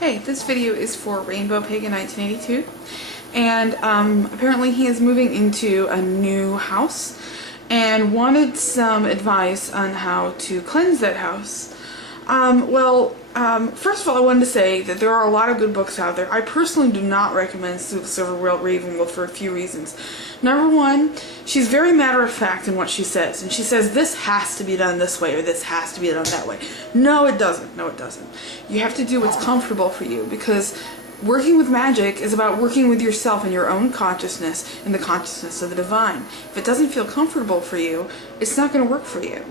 Hey, this video is for Rainbow Pig in 1982, and apparently he is moving into a new house and wanted some advice on how to cleanse that house. First of all, I wanted to say that there are a lot of good books out there. I personally do not recommend Silver Ravenwolf for a few reasons. Number one, she's very matter-of-fact in what she says, and she says this has to be done this way or this has to be done that way. No, it doesn't. No, it doesn't. You have to do what's comfortable for you, because working with magic is about working with yourself and your own consciousness and the consciousness of the divine. If it doesn't feel comfortable for you, it's not going to work for you.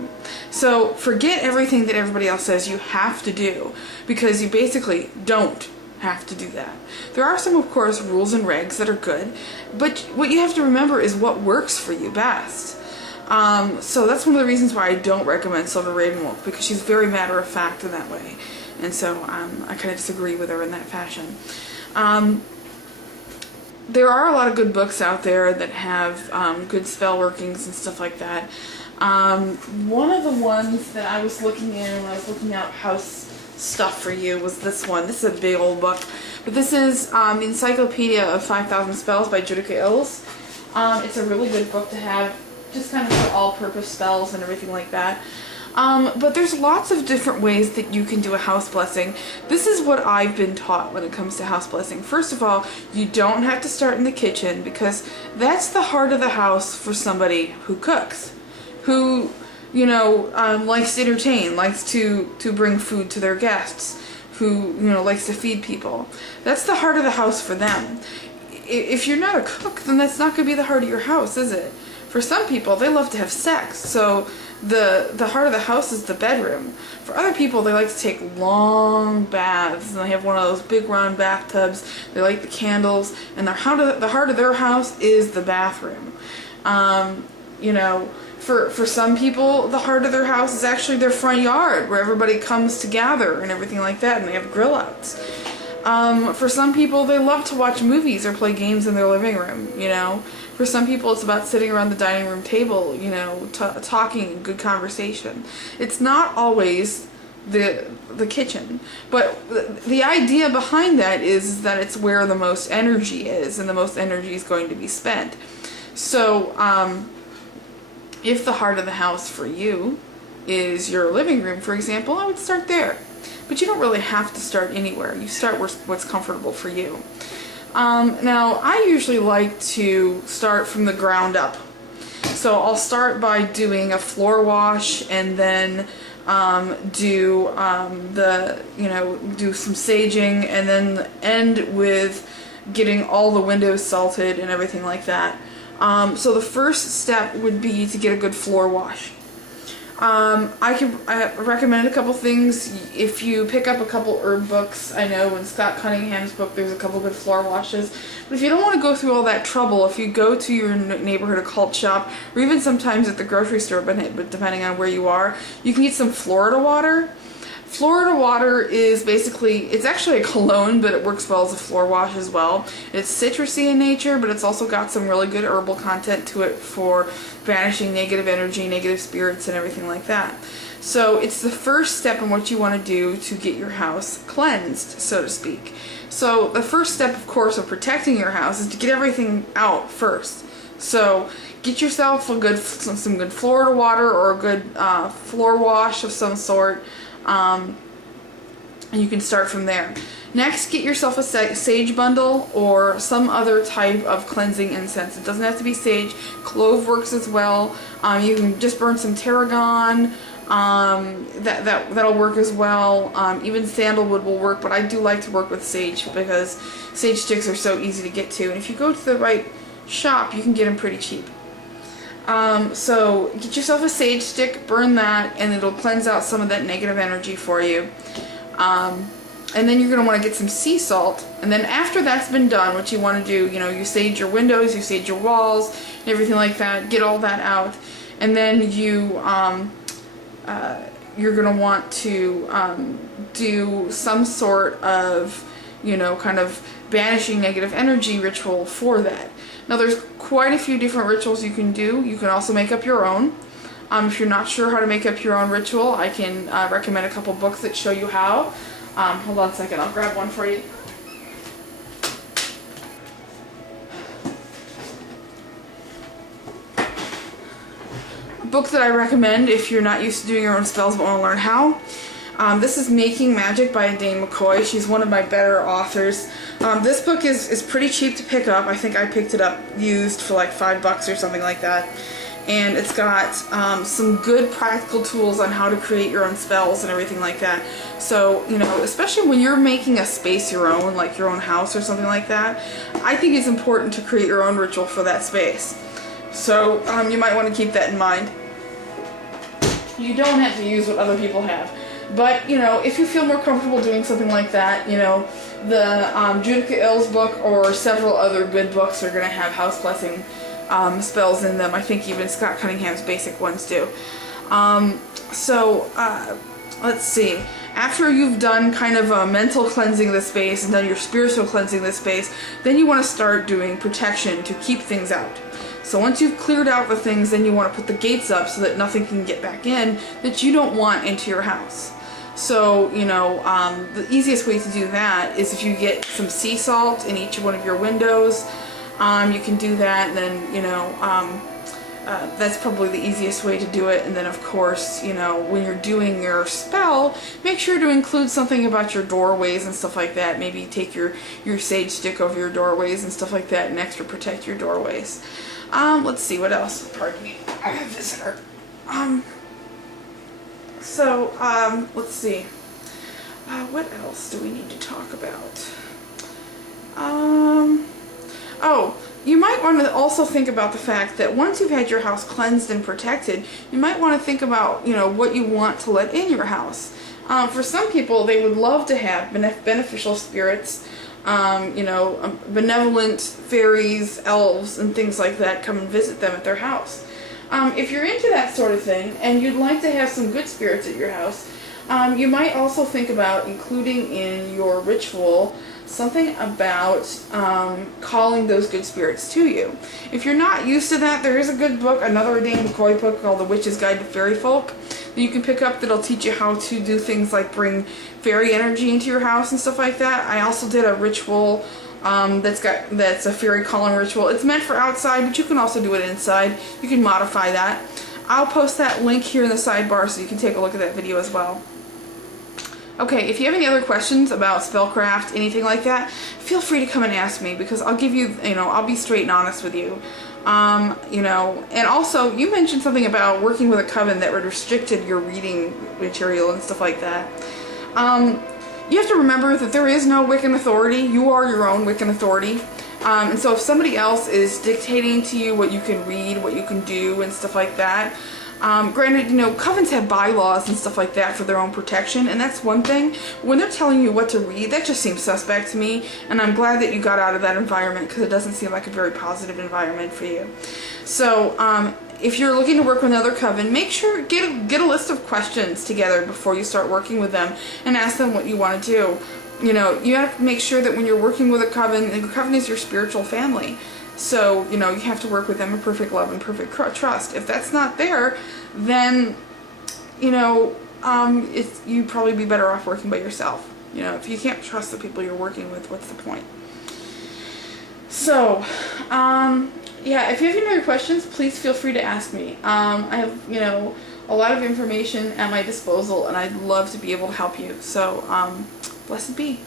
So forget everything that everybody else says you have to do, because you basically don't have to do that. There are some, of course, rules and regs that are good, but what you have to remember is what works for you best. So that's one of the reasons why I don't recommend Silver Ravenwolf, because she's very matter-of-fact in that way. And so I kind of disagree with her in that fashion. There are a lot of good books out there that have good spell workings and stuff like that. One of the ones that I was looking in when I was looking out house stuff for you was this one. This is a big old book. But this is the Encyclopedia of 5,000 Spells by Judica Ills. It's a really good book to have, just kind of for all-purpose spells and everything like that. But there's lots of different ways that you can do a house blessing. This is what I've been taught when it comes to house blessing. First of all, you don't have to start in the kitchen, because that's the heart of the house for somebody who cooks, who, you know, likes to entertain, likes to bring food to their guests, who, you know, likes to feed people. That's the heart of the house for them. If you're not a cook, then that's not going to be the heart of your house, is it? For some people, they love to have sex, so the heart of the house is the bedroom. For other people, they like to take long baths, and they have one of those big round bathtubs. They like the candles, and the heart of their house is the bathroom. You know, for some people, the heart of their house is actually their front yard, where everybody comes to gather and everything like that, and they have grill outs. For some people, they love to watch movies or play games in their living room, you know. For some people, it's about sitting around the dining room table, you know, talking, good conversation. It's not always the kitchen, but the idea behind that is that it's where the most energy is, and the most energy is going to be spent. So, if the heart of the house for you is your living room, for example, I would start there. But you don't really have to start anywhere. You start what's comfortable for you. Now, I usually like to start from the ground up. So I'll start by doing a floor wash, and then do some saging, and then end with getting all the windows salted and everything like that. So the first step would be to get a good floor wash. I recommend a couple things. If you pick up a couple herb books, I know in Scott Cunningham's book there's a couple good floor washes. But if you don't want to go through all that trouble, if you go to your neighborhood occult shop, or even sometimes at the grocery store, but depending on where you are, you can get some Florida water. Florida water is basically, it's actually a cologne, but it works well as a floor wash as well. It's citrusy in nature, but it's also got some really good herbal content to it for banishing negative energy, negative spirits, and everything like that. So it's the first step in what you want to do to get your house cleansed, so to speak. So the first step, of course, of protecting your house is to get everything out first. So get yourself some good Florida water, or a good floor wash of some sort. And you can start from there. Next, get yourself a sage bundle or some other type of cleansing incense. It doesn't have to be sage. Clove works as well. You can just burn some tarragon. That'll work as well. Even sandalwood will work, but I do like to work with sage, because sage sticks are so easy to get to. And if you go to the right shop, you can get them pretty cheap. So get yourself a sage stick, burn that, and it'll cleanse out some of that negative energy for you. And then you're going to want to get some sea salt, and then after that's been done, what you want to do, you know, you sage your windows, you sage your walls, and everything like that, get all that out, and then you're going to want to do some sort of, you know, kind of banishing negative energy ritual for that. Now, there's quite a few different rituals you can do. You can also make up your own. If you're not sure how to make up your own ritual, I can recommend a couple books that show you how. Hold on a second, I'll grab one for you. A book that I recommend if you're not used to doing your own spells but want to learn how. This is Making Magic by Dane McCoy. She's one of my better authors. This book is pretty cheap to pick up. I think I picked it up used for like $5 or something like that. And it's got some good practical tools on how to create your own spells and everything like that. So, you know, especially when you're making a space your own, like your own house or something like that, I think it's important to create your own ritual for that space. So, you might want to keep that in mind. You don't have to use what other people have. But, you know, if you feel more comfortable doing something like that, you know, the Judica Ills book or several other good books are going to have house blessing spells in them. I think even Scott Cunningham's basic ones do. Let's see. After you've done kind of a mental cleansing of the space and done your spiritual cleansing of the space, then you want to start doing protection to keep things out. So once you've cleared out the things, then you want to put the gates up so that nothing can get back in that you don't want into your house. So, you know, the easiest way to do that is if you get some sea salt in each one of your windows. You can do that, and then, you know, that's probably the easiest way to do it. And then, of course, you know, when you're doing your spell, make sure to include something about your doorways and stuff like that. Maybe take your sage stick over your doorways and stuff like that and extra protect your doorways. Let's see, what else? Pardon me, I have a visitor. Let's see. What else do we need to talk about? Oh, you might want to also think about the fact that once you've had your house cleansed and protected, you might want to think about, you know, what you want to let in your house. For some people, they would love to have beneficial spirits, you know, benevolent fairies, elves, and things like that come and visit them at their house. If you're into that sort of thing, and you'd like to have some good spirits at your house, you might also think about including in your ritual something about calling those good spirits to you. If you're not used to that, there is a good book, another Dane McCoy book called The Witch's Guide to Fairy Folk, that you can pick up that'll teach you how to do things like bring fairy energy into your house and stuff like that. I also did a ritual that's a fairy calling ritual. It's meant for outside, but you can also do it inside. You can modify that. I'll post that link here in the sidebar so you can take a look at that video as well. Okay, if you have any other questions about spellcraft, anything like that, feel free to come and ask me, because I'll give you, you know, I'll be straight and honest with you. You know, and also, you mentioned something about working with a coven that restricted your reading material and stuff like that. You have to remember that there is no Wiccan authority. You are your own Wiccan authority. And so if somebody else is dictating to you what you can read, what you can do, and stuff like that, granted, you know, covens have bylaws and stuff like that for their own protection, and that's one thing. When they're telling you what to read, that just seems suspect to me, and I'm glad that you got out of that environment, because it doesn't seem like a very positive environment for you. So, if you're looking to work with another coven, make sure, get a list of questions together before you start working with them, and ask them what you want to do. You know, you have to make sure that when you're working with a coven, the coven is your spiritual family. So, you know, you have to work with them in perfect love and perfect trust. If that's not there, then, you know, you'd probably be better off working by yourself. You know, if you can't trust the people you're working with, what's the point? So, yeah, if you have any other questions, please feel free to ask me. I have, you know, a lot of information at my disposal, and I'd love to be able to help you. So, blessed be.